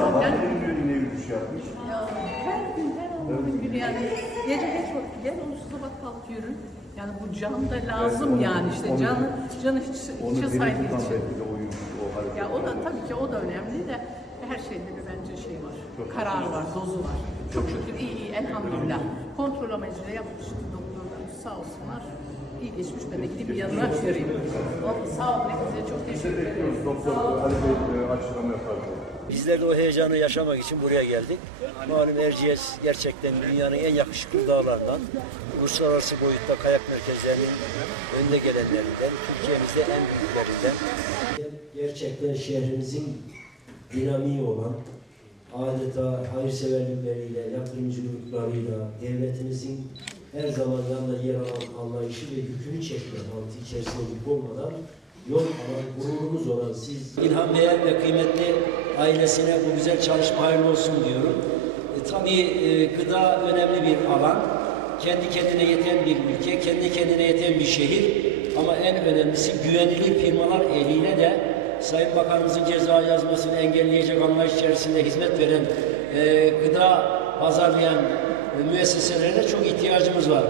yapmış. Ya her gün her Allah'ın günü yani gece geç vakti gel onu sabah kalk yürün. Yani bu can da lazım onu- yani işte onu- canı canı hiç Onu hiçe tutan için. oyun, o hareket. Ya o da tabii ki o da önemli de her şeyde bir bence şey var. Karar var, dozu var. Çok şükür iyi iyi elhamdülillah. Kontrol amacıyla yapmıştı doktorlarımız sağ olsunlar. İyi geçmiş ben de gidip bir yanına göreyim. Sağ olun hepinize çok teşekkür ederim. Doktor Ali Bey e, açıklama yapar. Bizler de o heyecanı yaşamak için buraya geldik. Malum Erciyes gerçekten dünyanın en yakışıklı dağlarından, uluslararası boyutta kayak merkezlerinin önde gelenlerinden, Türkiye'mizde en büyüklerinden. Gerçekten şehrimizin dinamiği olan, adeta hayırseverlikleriyle, yatırımcılıklarıyla, devletimizin her zaman yanında yer alan anlayışı ve yükünü çekme mantı içerisinde yük olmadan yol alan, gururumuz olan siz İlhan Bey'e ve kıymetli ailesine bu güzel çalışma hayırlı olsun diyorum. E, tabii e, gıda önemli bir alan. Kendi kendine yeten bir ülke, kendi kendine yeten bir şehir. Ama en önemlisi güvenilir firmalar eliyle de Sayın Bakanımızın ceza yazmasını engelleyecek anlayış içerisinde hizmet veren, e, gıda pazarlayan e, müesseselerine çok ihtiyacımız var.